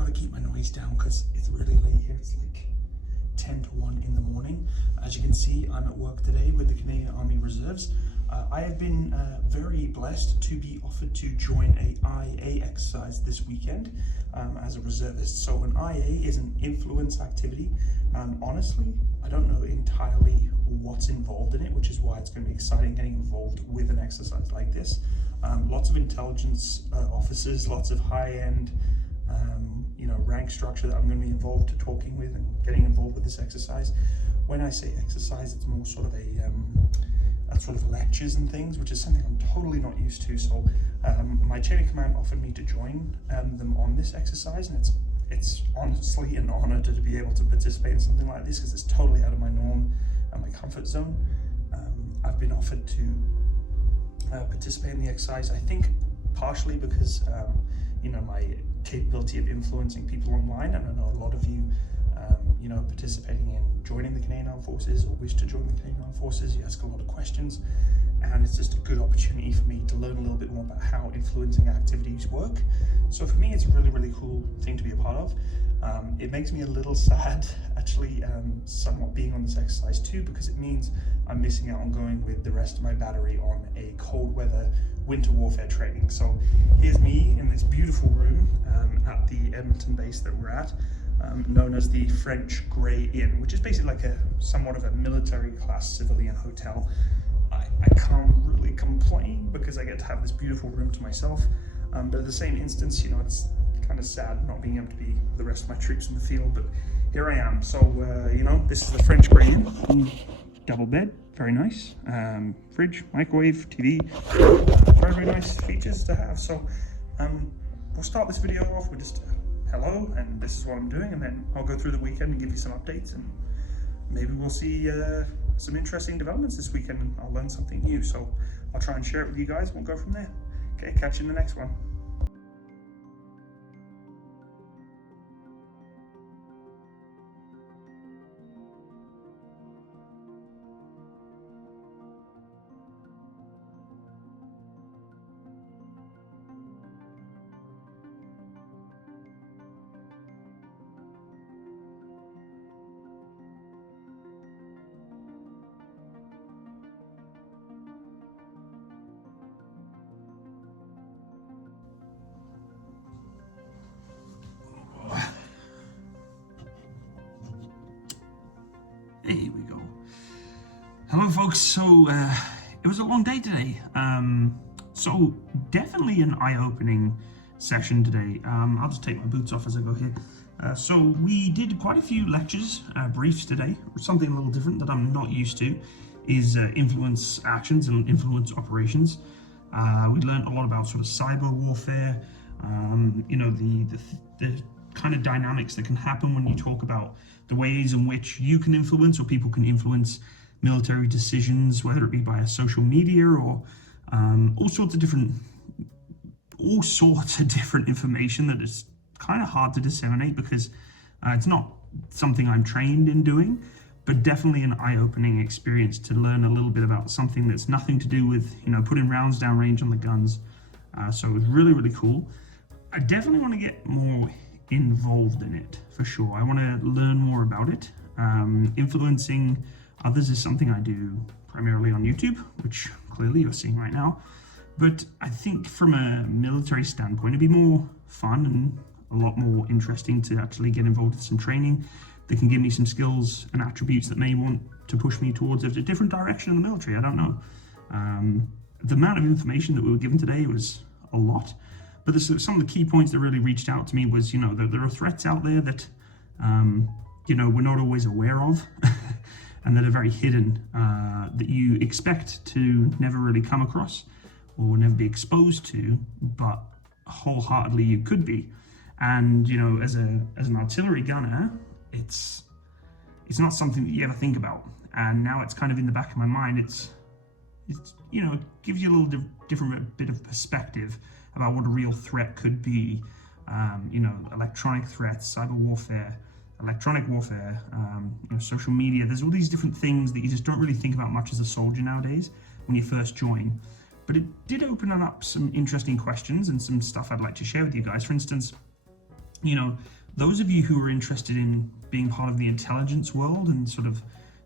gotta keep my noise down because it's really late here. It's like 10 to 1 in the morning. As you can see, I'm at work today with the Canadian Army Reserves. I have been very blessed to be offered to join a IA exercise this weekend as a reservist. So an IA is an influence activity. Honestly, I don't know entirely what's involved in it, which is why it's going to be exciting getting involved with an exercise like this. Lots of intelligence officers, lots of high-end rank structure that I'm going to be involved to talking with and getting involved with this exercise. When I say exercise, it's more sort of sort of lectures and things, which is something I'm totally not used to. So my chain of command offered me to join them on this exercise, and it's honestly an honor to be able to participate in something like this because it's totally out of my norm and my comfort zone. I've been offered to participate in the exercise, I think partially because my capability of influencing people online, and I know a lot of you participating in joining the Canadian Armed Forces or wish to join the Canadian Armed Forces. You ask a lot of questions, and it's just a good opportunity for me to learn a little bit more about how influencing activities work. So for me, it's a really, really cool thing to be a part of. It makes me a little sad, actually, somewhat being on this exercise too, because it means I'm missing out on going with the rest of my battery on a cold weather winter warfare training. So here's me in this beautiful room at the Edmonton base that we're at, known as the French Grey Inn, which is basically like somewhat of a military class civilian hotel. I can't really complain because I get to have this beautiful room to myself, but at the same instance, it's kind of sad not being able to be with the rest of my troops in the field, but here I am. So this is the French Grey Inn. Double bed, very nice. Fridge, microwave, TV, very, very nice features to have. So we'll start this video off with just hello, and this is what I'm doing, and then I'll go through the weekend and give you some updates, and maybe we'll see some interesting developments this weekend, and I'll learn something new. So I'll try and share it with you guys, and we'll go from there. Okay, catch you in the next one. Here we go. Hello folks, so it was a long day today. So definitely an eye-opening session today. I'll just take my boots off as I go here. So we did quite a few lectures, briefs today. Something a little different that I'm not used to is influence actions and influence operations. We learned a lot about sort of cyber warfare, the kind of dynamics that can happen when you talk about the ways in which you can influence or people can influence military decisions, whether it be via social media or all sorts of different information that is kind of hard to disseminate because it's not something I'm trained in doing, but definitely an eye-opening experience to learn a little bit about something that's nothing to do with putting rounds down range on the guns. So it was really, really cool. I definitely want to get more involved in it for sure. I want to learn more about it. Influencing others is something I do primarily on YouTube, which clearly you're seeing right now. But I think from a military standpoint, it'd be more fun and a lot more interesting to actually get involved in some training that can give me some skills and attributes that may want to push me towards a different direction in the military. I don't know. The amount of information that we were given today was a lot. But some of the key points that really reached out to me was, that there are threats out there that, we're not always aware of and that are very hidden, that you expect to never really come across or never be exposed to, but wholeheartedly you could be. And, as an artillery gunner, it's not something that you ever think about. And now it's kind of in the back of my mind. It gives you a little different bit of perspective about what a real threat could be. Electronic threats, cyber warfare, electronic warfare, social media. There's all these different things that you just don't really think about much as a soldier nowadays when you first join. But it did open up some interesting questions and some stuff I'd like to share with you guys. For instance, you know, those of you who are interested in being part of the intelligence world and sort of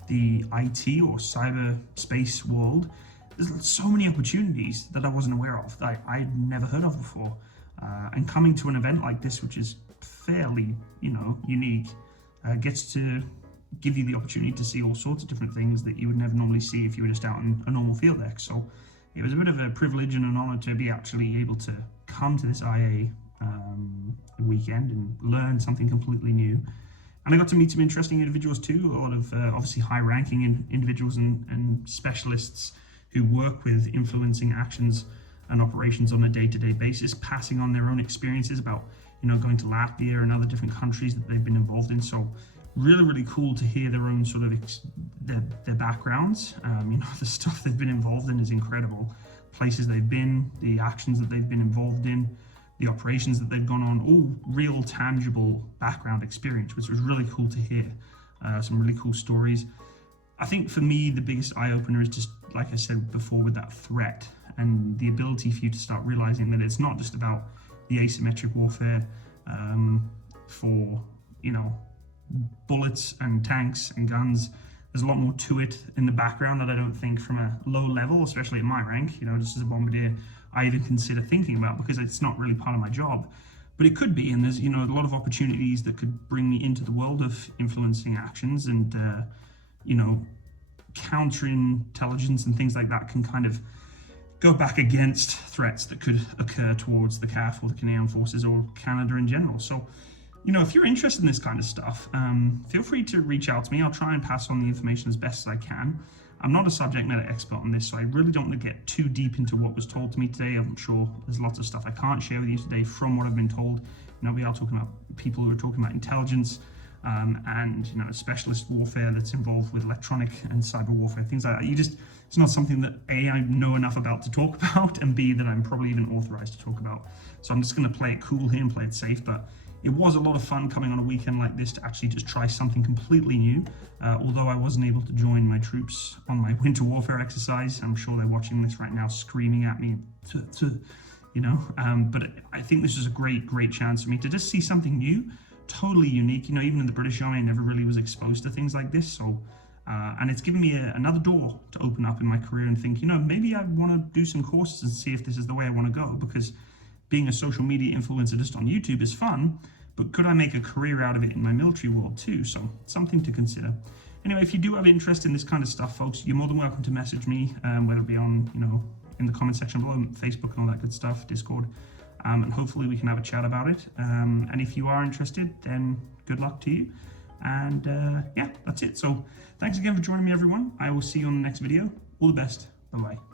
the IT or cyberspace world, there's so many opportunities that I wasn't aware of, that I'd never heard of before. And coming to an event like this, which is fairly, unique, gets to give you the opportunity to see all sorts of different things that you would never normally see if you were just out on a normal field deck. So it was a bit of a privilege and an honor to be actually able to come to this IA weekend and learn something completely new. And I got to meet some interesting individuals too, a lot of obviously high-ranking individuals and specialists who work with influencing actions and operations on a day-to-day basis, passing on their own experiences about, going to Latvia and other different countries that they've been involved in. So really, really cool to hear their own sort of their backgrounds. The stuff they've been involved in is incredible. Places they've been, the actions that they've been involved in, the operations that they've gone on, all real tangible background experience, which was really cool to hear. Some really cool stories. I think for me, the biggest eye-opener is just, like I said before, with that threat and the ability for you to start realizing that it's not just about the asymmetric warfare for, bullets and tanks and guns. There's a lot more to it in the background that I don't think from a low level, especially at my rank, just as a bombardier, I even consider thinking about, because it's not really part of my job. But it could be, and there's, a lot of opportunities that could bring me into the world of influencing actions, and, counterintelligence and things like that can kind of go back against threats that could occur towards the CAF or the Canadian Forces or Canada in general. So, if you're interested in this kind of stuff, feel free to reach out to me. I'll try and pass on the information as best as I can. I'm not a subject matter expert on this, so I really don't want to get too deep into what was told to me today. I'm sure there's lots of stuff I can't share with you today from what I've been told. We are talking about people who are talking about intelligence, and specialist warfare that's involved with electronic and cyber warfare, things like that. It's not something that A, I know enough about to talk about, and B, that I'm probably even authorized to talk about. So I'm just going to play it cool here and play it safe. But it was a lot of fun coming on a weekend like this to actually just try something completely new. Although I wasn't able to join my troops on my winter warfare exercise, I'm sure they're watching this right now screaming at me, but I think this is a great chance for me to just see something new, totally unique. Even in the British Army, I never really was exposed to things like this. So, and it's given me another door to open up in my career and think, maybe I want to do some courses and see if this is the way I want to go, because being a social media influencer just on YouTube is fun, but could I make a career out of it in my military world too? So something to consider. Anyway, if you do have interest in this kind of stuff, folks, you're more than welcome to message me, whether it be on, in the comment section below, Facebook and all that good stuff, Discord, and hopefully we can have a chat about it. And if you are interested, then good luck to you. And yeah, that's it. So thanks again for joining me, everyone. I will see you on the next video. All the best. Bye-bye.